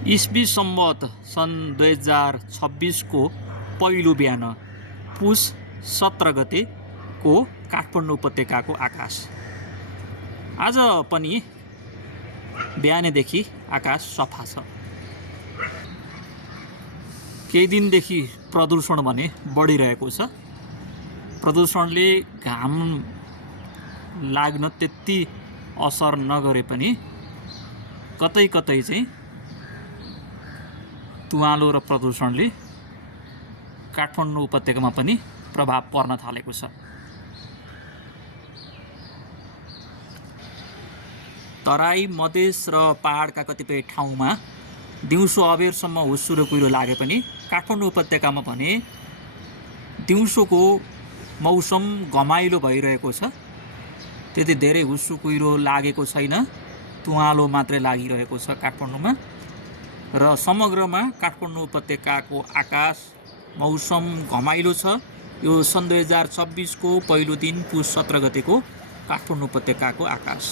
इस्वी सम्वत सन् 2026 को पहिलो बिहान पुस 17 गते को काठमाडौँ उपत्यकाको आकाश। आज पनि बिहानैदेखि आकाश सफा छ। केही दिनदेखि प्रदूषण भने बढिरहेको छ। प्रदूषणले घाम लाग्न त्यति असर नगरे पनि कतै कतै चाहिँ तुवालो र प्रदूषणले काठमाडौँ उपत्यकामा पनि प्रभाव पर्न थालेको छ। तराई, मधेस र पहाडका कतिपय ठाउँमा दिउँसो अबेरसम्म हुस्सु र कुहिरो लागे पनि काठमाडौँ उपत्यकामा भने दिउँसोको मौसम घमाइलो भइरहेको छ। त्यति धेरै हुस्सु कुहिरो लागेको छैन, तुवालो मात्रै लागिरहेको छ काठमाडौँमा। र समग्रमा काठमाडौँ उपत्यकाको आकाश मौसम घमाइलो छ। यो सन् 2026 को पहिलो दिन पुस 17 गतेको काठमाडौँ उपत्यकाको आकाश।